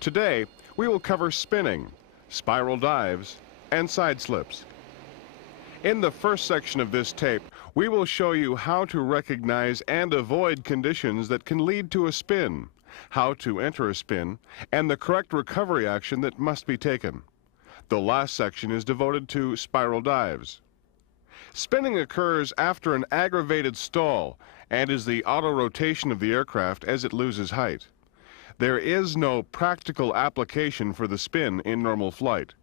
Today, we will cover spinning, spiral dives, and side slips. In the first section of this tape, we will show you how to recognize and avoid conditions that can lead to a spin, how to enter a spin, and the correct recovery action that must be taken. The last section is devoted to spiral dives. Spinning occurs after an aggravated stall and is the auto-rotation of the aircraft as it loses height. There is no practical application for the spin in normal flight.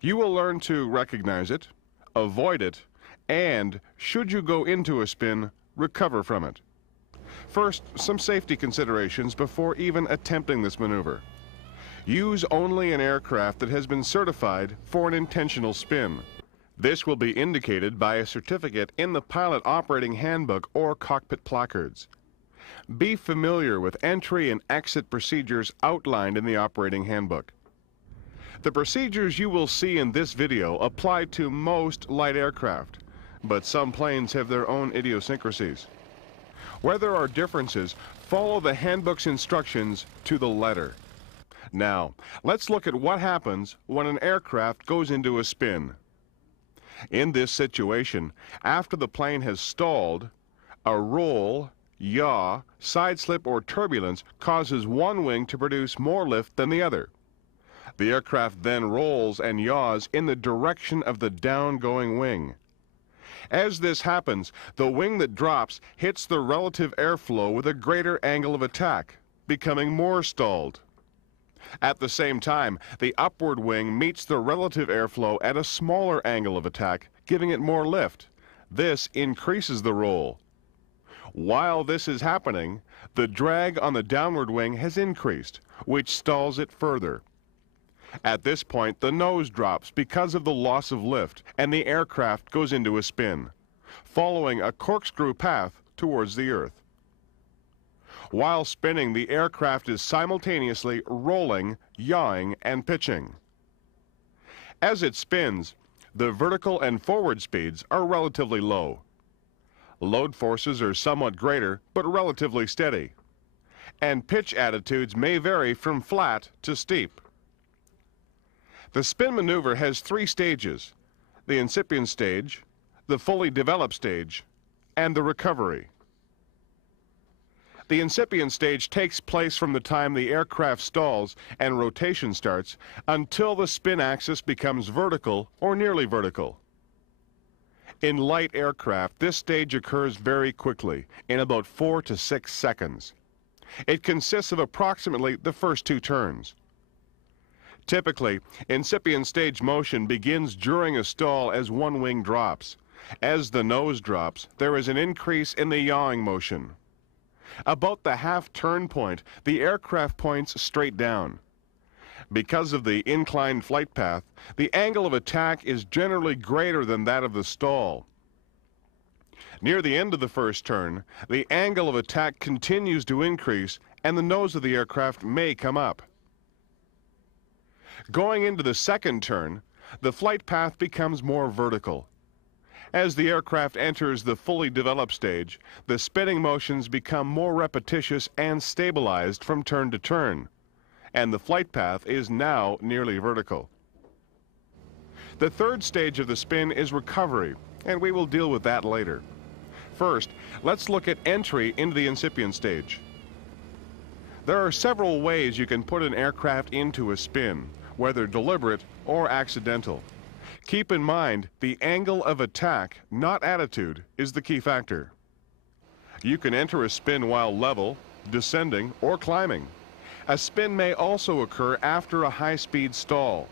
You will learn to recognize it, avoid it, and, should you go into a spin, recover from it. First, some safety considerations before even attempting this maneuver. Use only an aircraft that has been certified for an intentional spin. This will be indicated by a certificate in the Pilot Operating Handbook or cockpit placards. Be familiar with entry and exit procedures outlined in the Operating Handbook. The procedures you will see in this video apply to most light aircraft, but some planes have their own idiosyncrasies. Where there are differences, follow the handbook's instructions to the letter. Now, let's look at what happens when an aircraft goes into a spin. In this situation, after the plane has stalled, a roll, yaw, side slip, or turbulence causes one wing to produce more lift than the other. The aircraft then rolls and yaws in the direction of the downgoing wing. As this happens, the wing that drops hits the relative airflow with a greater angle of attack, becoming more stalled. At the same time, the upward wing meets the relative airflow at a smaller angle of attack, giving it more lift. This increases the roll. While this is happening, the drag on the downward wing has increased, which stalls it further. At this point, the nose drops because of the loss of lift, and the aircraft goes into a spin, following a corkscrew path towards the Earth. While spinning, the aircraft is simultaneously rolling, yawing, and pitching. As it spins, the vertical and forward speeds are relatively low. Load forces are somewhat greater, but relatively steady. And pitch attitudes may vary from flat to steep. The spin maneuver has three stages: the incipient stage, the fully developed stage, and the recovery. The incipient stage takes place from the time the aircraft stalls and rotation starts until the spin axis becomes vertical or nearly vertical. In light aircraft, this stage occurs very quickly, in about 4 to 6 seconds. It consists of approximately the first two turns. Typically, incipient stage motion begins during a stall as one wing drops. As the nose drops, there is an increase in the yawing motion. About the half-turn point, the aircraft points straight down. Because of the inclined flight path, the angle of attack is generally greater than that of the stall. Near the end of the first turn, the angle of attack continues to increase and the nose of the aircraft may come up. Going into the second turn, the flight path becomes more vertical. As the aircraft enters the fully developed stage, the spinning motions become more repetitious and stabilized from turn to turn, and the flight path is now nearly vertical. The third stage of the spin is recovery, and we will deal with that later. First, let's look at entry into the incipient stage. There are several ways you can put an aircraft into a spin, whether deliberate or accidental. Keep in mind, the angle of attack, not attitude, is the key factor. You can enter a spin while level, descending, or climbing. A spin may also occur after a high-speed stall.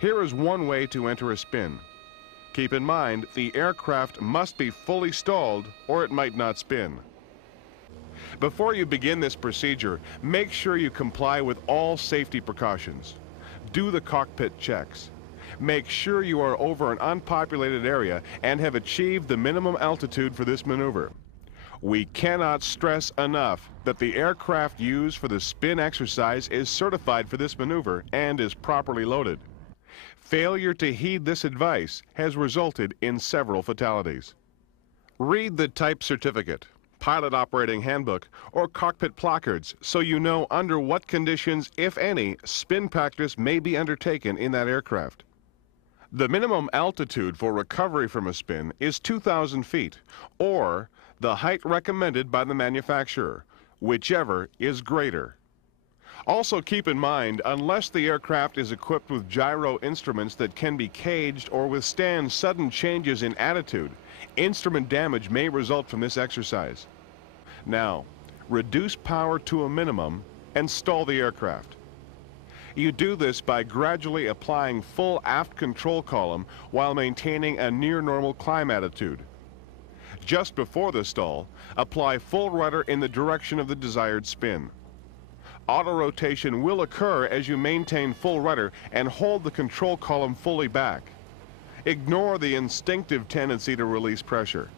Here is one way to enter a spin. Keep in mind, the aircraft must be fully stalled or it might not spin. Before you begin this procedure, make sure you comply with all safety precautions. Do the cockpit checks. Make sure you are over an unpopulated area and have achieved the minimum altitude for this maneuver. We cannot stress enough that the aircraft used for the spin exercise is certified for this maneuver and is properly loaded. Failure to heed this advice has resulted in several fatalities. Read the type certificate. pilot operating handbook, or cockpit placards so you know under what conditions, if any, spin practice may be undertaken in that aircraft. The minimum altitude for recovery from a spin is 2,000 feet, or the height recommended by the manufacturer, whichever is greater. Also keep in mind, unless the aircraft is equipped with gyro instruments that can be caged or withstand sudden changes in attitude, instrument damage may result from this exercise. Now, reduce power to a minimum and stall the aircraft. You do this by gradually applying full aft control column while maintaining a near normal climb attitude. Just before the stall, apply full rudder in the direction of the desired spin. Auto-rotation will occur as you maintain full rudder and hold the control column fully back. Ignore the instinctive tendency to release pressure.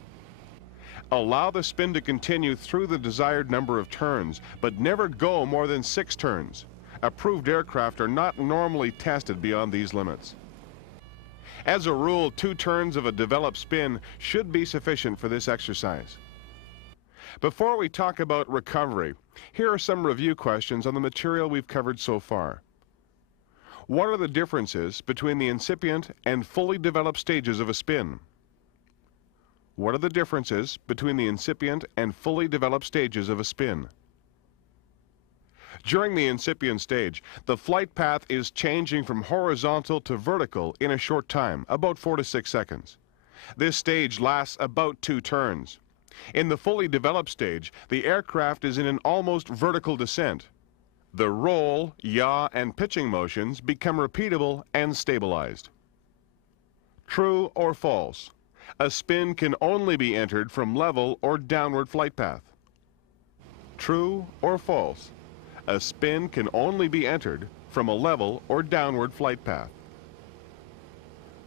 Allow the spin to continue through the desired number of turns, but never go more than 6 turns. Approved aircraft are not normally tested beyond these limits. As a rule, 2 turns of a developed spin should be sufficient for this exercise. Before we talk about recovery, here are some review questions on the material we've covered so far. What are the differences between the incipient and fully developed stages of a spin? What are the differences between the incipient and fully developed stages of a spin? During the incipient stage, the flight path is changing from horizontal to vertical in a short time, about 4 to 6 seconds. This stage lasts about 2 turns. In the fully developed stage, the aircraft is in an almost vertical descent. The roll, yaw, and pitching motions become repeatable and stabilized. True or false? A spin can only be entered from level or downward flight path. True or false? A spin can only be entered from a level or downward flight path.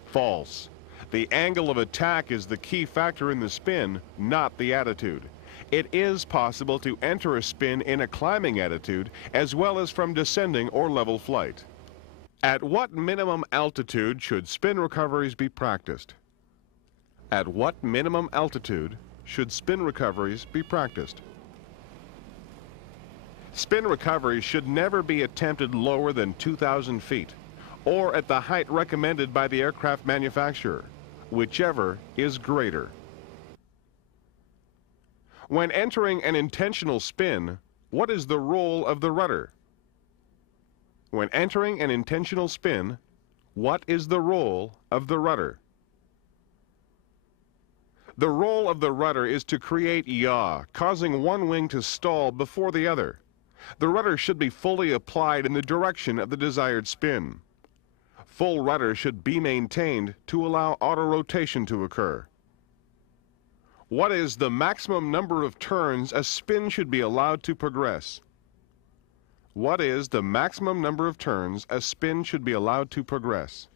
False. The angle of attack is the key factor in the spin, not the attitude. It is possible to enter a spin in a climbing attitude as well as from descending or level flight. At what minimum altitude should spin recoveries be practiced? At what minimum altitude should spin recoveries be practiced? Spin recoveries should never be attempted lower than 2,000 feet or at the height recommended by the aircraft manufacturer, whichever is greater. When entering an intentional spin, what is the role of the rudder? When entering an intentional spin, what is the role of the rudder? The role of the rudder is to create yaw, causing one wing to stall before the other. The rudder should be fully applied in the direction of the desired spin. Full rudder should be maintained to allow auto-rotation to occur. What is the maximum number of turns a spin should be allowed to progress? What is the maximum number of turns a spin should be allowed to progress?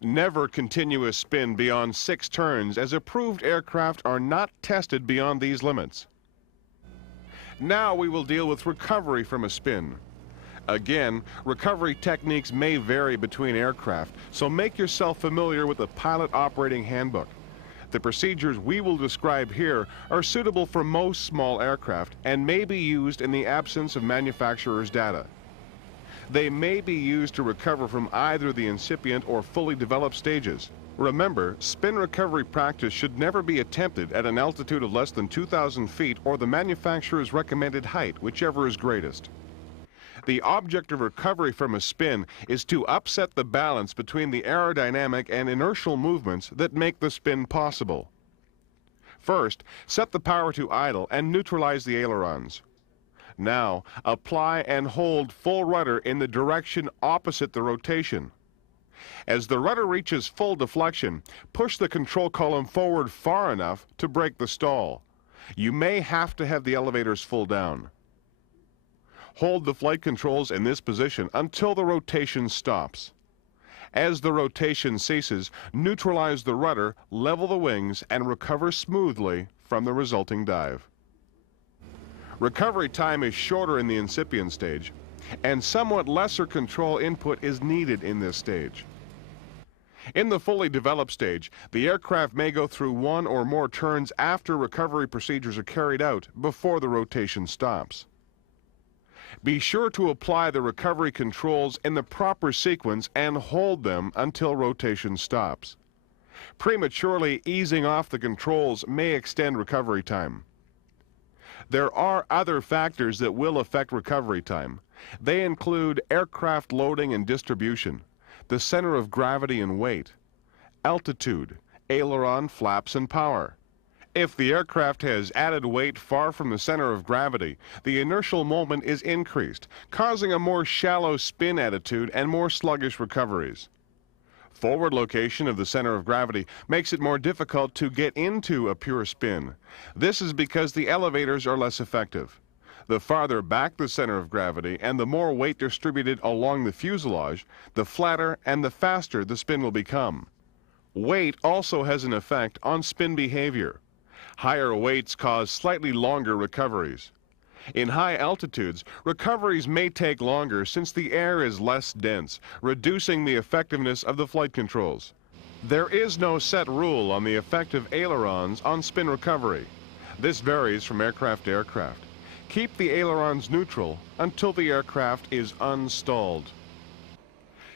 Never continue a spin beyond 6 turns, as approved aircraft are not tested beyond these limits. Now we will deal with recovery from a spin. Again, recovery techniques may vary between aircraft, so make yourself familiar with the pilot operating handbook. The procedures we will describe here are suitable for most small aircraft and may be used in the absence of manufacturer's data. They may be used to recover from either the incipient or fully developed stages. Remember, spin recovery practice should never be attempted at an altitude of less than 2,000 feet or the manufacturer's recommended height, whichever is greatest. The object of recovery from a spin is to upset the balance between the aerodynamic and inertial movements that make the spin possible. First, set the power to idle and neutralize the ailerons. Now, apply and hold full rudder in the direction opposite the rotation. As the rudder reaches full deflection, push the control column forward far enough to break the stall. You may have to have the elevators full down. Hold the flight controls in this position until the rotation stops. As the rotation ceases, neutralize the rudder, level the wings, and recover smoothly from the resulting dive. Recovery time is shorter in the incipient stage, and somewhat lesser control input is needed in this stage. In the fully developed stage, the aircraft may go through one or more turns after recovery procedures are carried out before the rotation stops. Be sure to apply the recovery controls in the proper sequence and hold them until rotation stops. Prematurely easing off the controls may extend recovery time. There are other factors that will affect recovery time. They include aircraft loading and distribution, the center of gravity and weight, altitude, aileron, flaps, and power. If the aircraft has added weight far from the center of gravity, the inertial moment is increased, causing a more shallow spin attitude and more sluggish recoveries. Forward location of the center of gravity makes it more difficult to get into a pure spin. This is because the elevators are less effective. The farther back the center of gravity and the more weight distributed along the fuselage, the flatter and the faster the spin will become. Weight also has an effect on spin behavior. Higher weights cause slightly longer recoveries. In high altitudes, recoveries may take longer since the air is less dense, reducing the effectiveness of the flight controls. There is no set rule on the effect of ailerons on spin recovery. This varies from aircraft to aircraft. Keep the ailerons neutral until the aircraft is unstalled.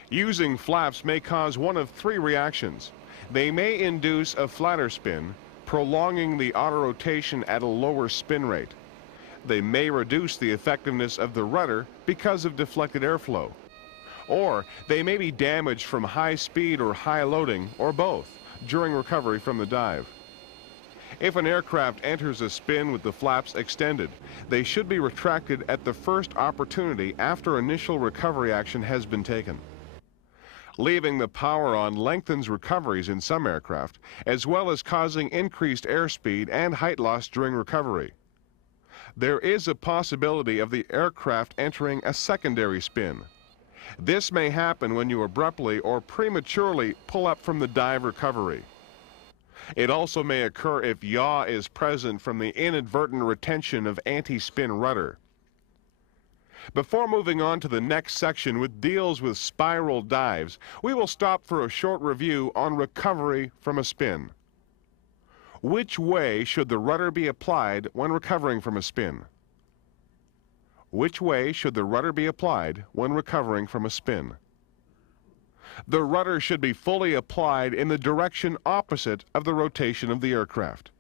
Using flaps may cause one of three reactions. They may induce a flatter spin, prolonging the autorotation at a lower spin rate. They may reduce the effectiveness of the rudder because of deflected airflow. Or they may be damaged from high speed or high loading, or both, during recovery from the dive. If an aircraft enters a spin with the flaps extended, they should be retracted at the first opportunity after initial recovery action has been taken. Leaving the power on lengthens recoveries in some aircraft, as well as causing increased airspeed and height loss during recovery. There is a possibility of the aircraft entering a secondary spin. This may happen when you abruptly or prematurely pull up from the dive recovery. It also may occur if yaw is present from the inadvertent retention of anti-spin rudder. Before moving on to the next section, which deals with spiral dives, we will stop for a short review on recovery from a spin. Which way should the rudder be applied when recovering from a spin? Which way should the rudder be applied when recovering from a spin? The rudder should be fully applied in the direction opposite of the rotation of the aircraft.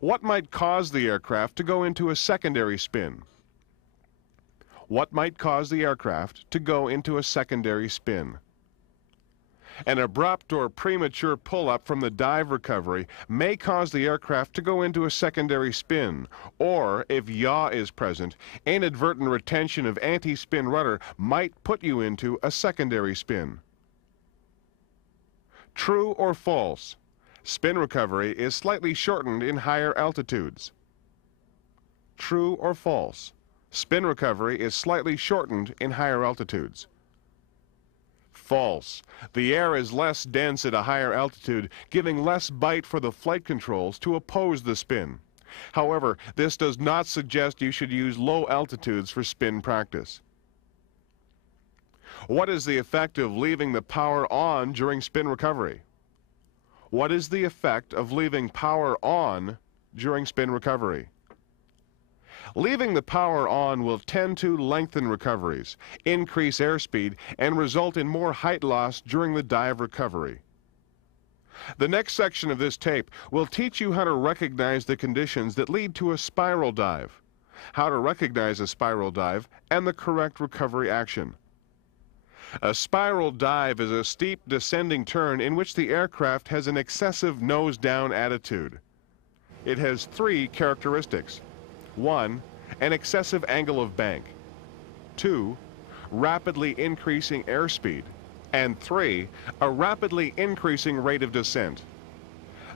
What might cause the aircraft to go into a secondary spin? What might cause the aircraft to go into a secondary spin? An abrupt or premature pull-up from the dive recovery may cause the aircraft to go into a secondary spin, or if yaw is present, inadvertent retention of anti-spin rudder might put you into a secondary spin. True or false? Spin recovery is slightly shortened in higher altitudes. True or false? Spin recovery is slightly shortened in higher altitudes. False. The air is less dense at a higher altitude, giving less bite for the flight controls to oppose the spin. However, this does not suggest you should use low altitudes for spin practice. What is the effect of leaving the power on during spin recovery? What is the effect of leaving power on during spin recovery? Leaving the power on will tend to lengthen recoveries, increase airspeed, and result in more height loss during the dive recovery. The next section of this tape will teach you how to recognize the conditions that lead to a spiral dive, how to recognize a spiral dive, and the correct recovery action. A spiral dive is a steep descending turn in which the aircraft has an excessive nose-down attitude. It has three characteristics. 1. An excessive angle of bank. 2. Rapidly increasing airspeed. And 3. A rapidly increasing rate of descent.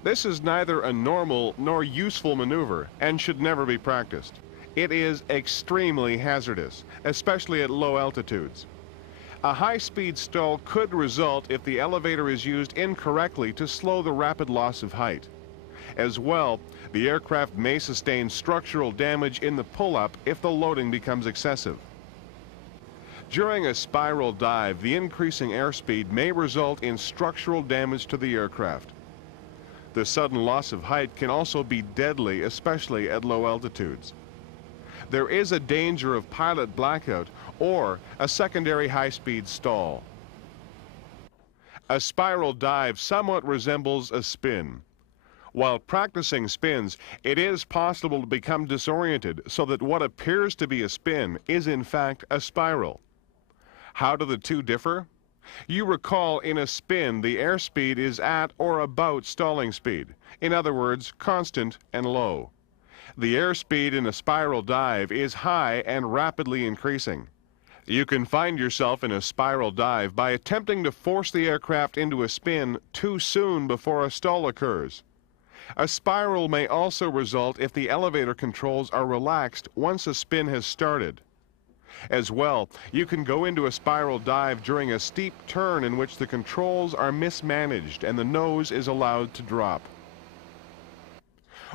This is neither a normal nor useful maneuver and should never be practiced. It is extremely hazardous, especially at low altitudes. A high-speed stall could result if the elevator is used incorrectly to slow the rapid loss of height. As well, the aircraft may sustain structural damage in the pull-up if the loading becomes excessive. During a spiral dive, the increasing airspeed may result in structural damage to the aircraft. The sudden loss of height can also be deadly, especially at low altitudes. There is a danger of pilot blackout or a secondary high-speed stall. A spiral dive somewhat resembles a spin. While practicing spins, it is possible to become disoriented so that what appears to be a spin is in fact a spiral. How do the two differ? You recall, in a spin, the airspeed is at or about stalling speed. In other words, constant and low. The airspeed in a spiral dive is high and rapidly increasing. You can find yourself in a spiral dive by attempting to force the aircraft into a spin too soon before a stall occurs. A spiral may also result if the elevator controls are relaxed once a spin has started. As well, you can go into a spiral dive during a steep turn in which the controls are mismanaged and the nose is allowed to drop.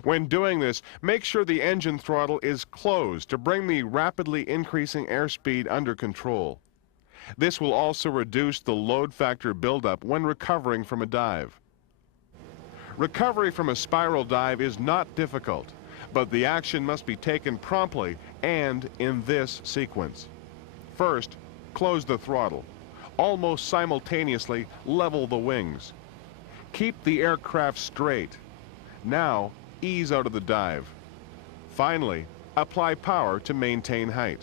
When doing this, make sure the engine throttle is closed to bring the rapidly increasing airspeed under control. This will also reduce the load factor buildup when recovering from a dive. Recovery from a spiral dive is not difficult, but the action must be taken promptly and in this sequence. First, close the throttle. Almost simultaneously, level the wings. Keep the aircraft straight. Now, ease out of the dive. Finally, apply power to maintain height.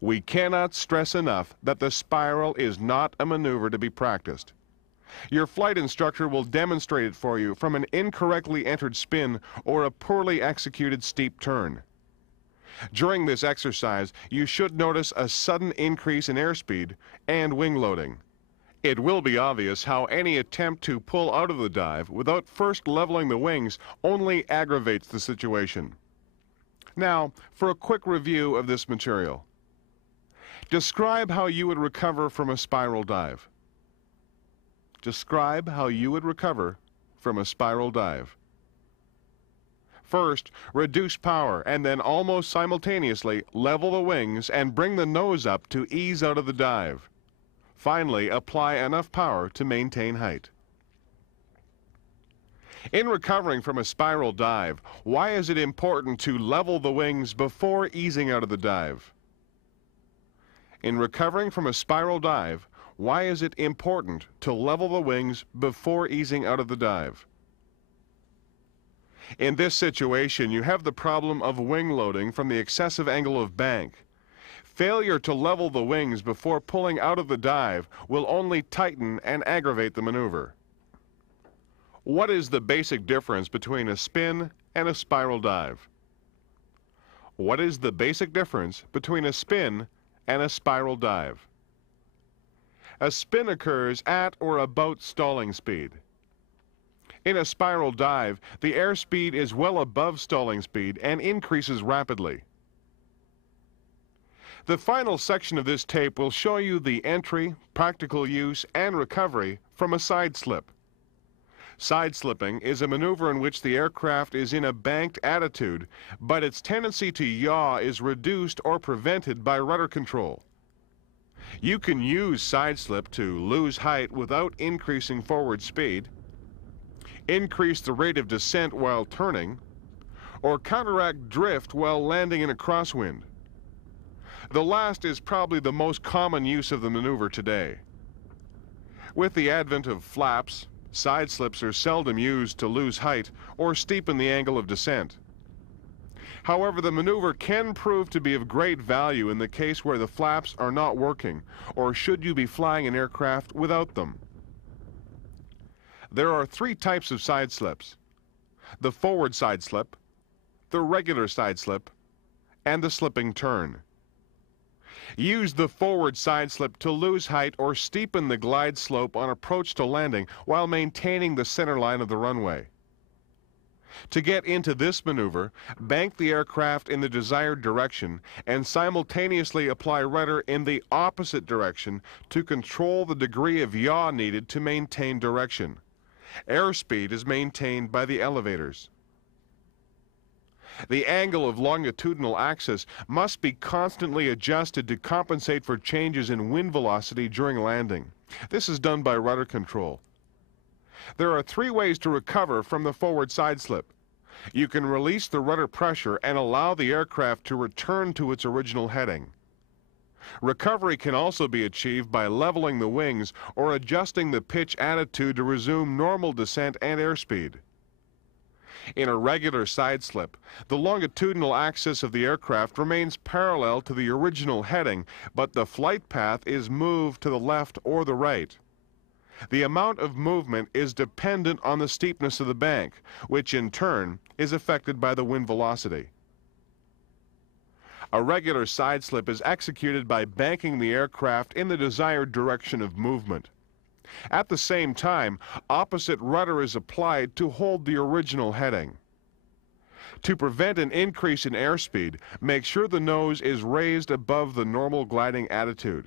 We cannot stress enough that the spiral is not a maneuver to be practiced. Your flight instructor will demonstrate it for you from an incorrectly entered spin or a poorly executed steep turn. During this exercise, you should notice a sudden increase in airspeed and wing loading. It will be obvious how any attempt to pull out of the dive without first leveling the wings only aggravates the situation. Now, for a quick review of this material. Describe how you would recover from a spiral dive. Describe how you would recover from a spiral dive. First, reduce power and then almost simultaneously level the wings and bring the nose up to ease out of the dive. Finally, apply enough power to maintain height. In recovering from a spiral dive, why is it important to level the wings before easing out of the dive? In recovering from a spiral dive, why is it important to level the wings before easing out of the dive? In this situation, you have the problem of wing loading from the excessive angle of bank. Failure to level the wings before pulling out of the dive will only tighten and aggravate the maneuver. What is the basic difference between a spin and a spiral dive? What is the basic difference between a spin and a spiral dive? A spin occurs at or about stalling speed. In a spiral dive, the airspeed is well above stalling speed and increases rapidly. The final section of this tape will show you the entry, practical use, and recovery from a side slip. Side slipping is a maneuver in which the aircraft is in a banked attitude, but its tendency to yaw is reduced or prevented by rudder control. You can use side slip to lose height without increasing forward speed, increase the rate of descent while turning, or counteract drift while landing in a crosswind. The last is probably the most common use of the maneuver today. With the advent of flaps, side slips are seldom used to lose height or steepen the angle of descent. However, the maneuver can prove to be of great value in the case where the flaps are not working, or should you be flying an aircraft without them. There are three types of side slips: the forward side slip, the regular side slip, and the slipping turn. Use the forward side slip to lose height or steepen the glide slope on approach to landing while maintaining the center line of the runway. To get into this maneuver, bank the aircraft in the desired direction and simultaneously apply rudder in the opposite direction to control the degree of yaw needed to maintain direction. Airspeed is maintained by the elevators. The angle of longitudinal axis must be constantly adjusted to compensate for changes in wind velocity during landing. This is done by rudder control. There are 3 ways to recover from the forward side slip. You can release the rudder pressure and allow the aircraft to return to its original heading. Recovery can also be achieved by leveling the wings or adjusting the pitch attitude to resume normal descent and airspeed. In a regular side slip, the longitudinal axis of the aircraft remains parallel to the original heading, but the flight path is moved to the left or the right. The amount of movement is dependent on the steepness of the bank, which in turn is affected by the wind velocity. A regular side slip is executed by banking the aircraft in the desired direction of movement. At the same time, opposite rudder is applied to hold the original heading. To prevent an increase in airspeed, make sure the nose is raised above the normal gliding attitude.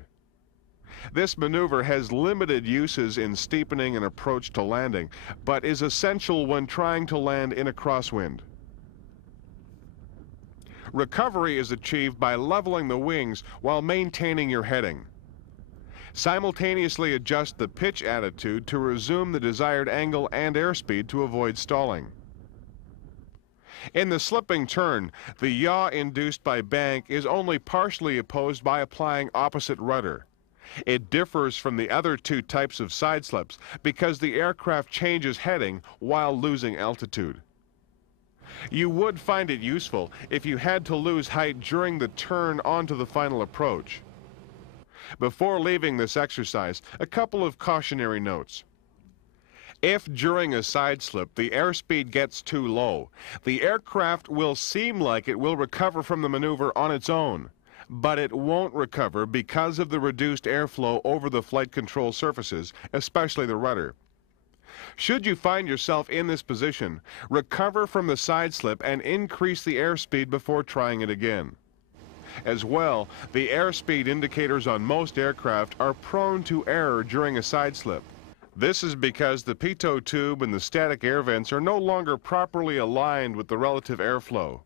This maneuver has limited uses in steepening an approach to landing, but is essential when trying to land in a crosswind. Recovery is achieved by leveling the wings while maintaining your heading. Simultaneously adjust the pitch attitude to resume the desired angle and airspeed to avoid stalling. In the slipping turn, the yaw induced by bank is only partially opposed by applying opposite rudder. It differs from the other 2 types of side slips because the aircraft changes heading while losing altitude. You would find it useful if you had to lose height during the turn onto the final approach. Before leaving this exercise, a couple of cautionary notes. If during a side slip the airspeed gets too low, the aircraft will seem like it will recover from the maneuver on its own, but it won't recover because of the reduced airflow over the flight control surfaces, especially the rudder. Should you find yourself in this position, recover from the side slip and increase the airspeed before trying it again. As well, the airspeed indicators on most aircraft are prone to error during a side slip. This is because the pitot tube and the static air vents are no longer properly aligned with the relative airflow.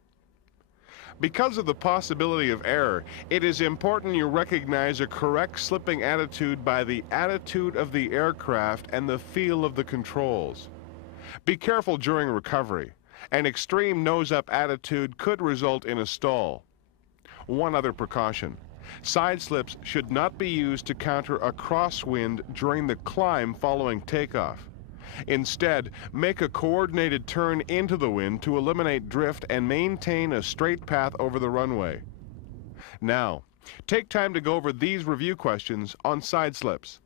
Because of the possibility of error, it is important you recognize a correct slipping attitude by the attitude of the aircraft and the feel of the controls. Be careful during recovery. An extreme nose-up attitude could result in a stall. One other precaution. Side slips should not be used to counter a crosswind during the climb following takeoff. Instead, make a coordinated turn into the wind to eliminate drift and maintain a straight path over the runway. Now, take time to go over these review questions on side slips.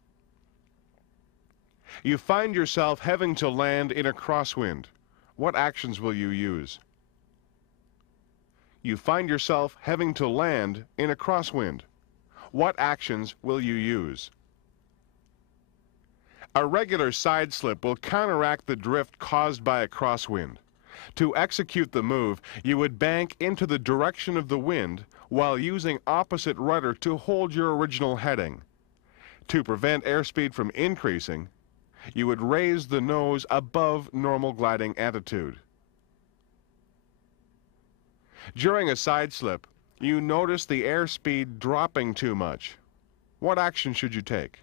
You find yourself having to land in a crosswind. What actions will you use? You find yourself having to land in a crosswind. What actions will you use? A regular side slip will counteract the drift caused by a crosswind. To execute the move, you would bank into the direction of the wind while using opposite rudder to hold your original heading. To prevent airspeed from increasing, you would raise the nose above normal gliding attitude. During a side slip, you notice the airspeed dropping too much. What action should you take?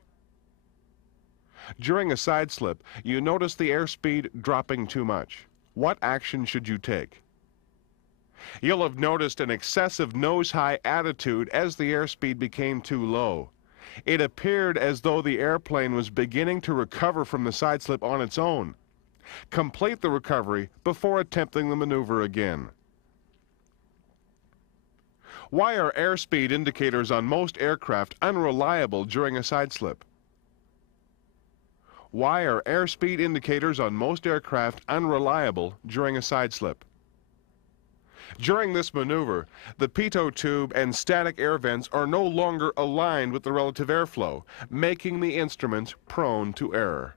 During a side slip, you notice the airspeed dropping too much. What action should you take? You'll have noticed an excessive nose-high attitude as the airspeed became too low. It appeared as though the airplane was beginning to recover from the side slip on its own. Complete the recovery before attempting the maneuver again. Why are airspeed indicators on most aircraft unreliable during a side slip? Why are airspeed indicators on most aircraft unreliable during a side slip? During this maneuver, the pitot tube and static air vents are no longer aligned with the relative airflow, making the instrument prone to error.